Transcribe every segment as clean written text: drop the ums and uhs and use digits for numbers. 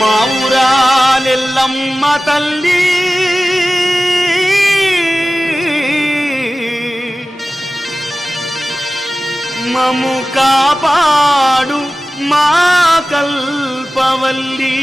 మా ఊరాలెల్లమ్మ తల్లి మము కాపాడు మా కల్పవల్లి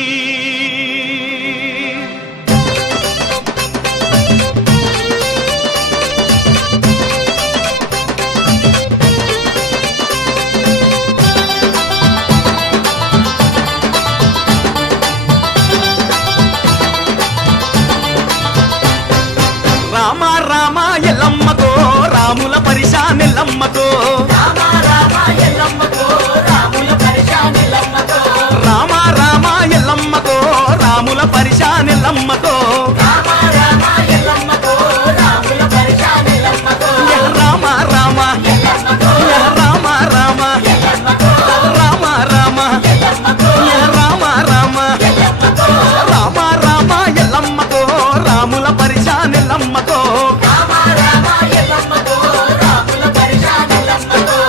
రామ రామ ఎల్లమ్మకో రాముల పరిశానెల్లమ్మకో రామ రామ ఎల్లమ్మకో రాముల పరిశానెల్లమ్మకో రామ రామ ఎల్లమ్మకో రాముల పరిశానెల్లమ్మకో రామ రామ ఎల్లమ్మకో రాముల పరిశానెల్లమ్మకో రామ రామ ఎల్లమ్మకో రామ రామ ఎల్లమ్మకో రామ రామ ఎల్లమ్మకో రామ రామ ఎల్లమ్మకో రామ రామ ఎల్లమ్మకో రాముల పరిశానెల్లమ్మకో రామ రామ ఎల్లమ్మకో రాముల పరిశానెల్లమ్మకో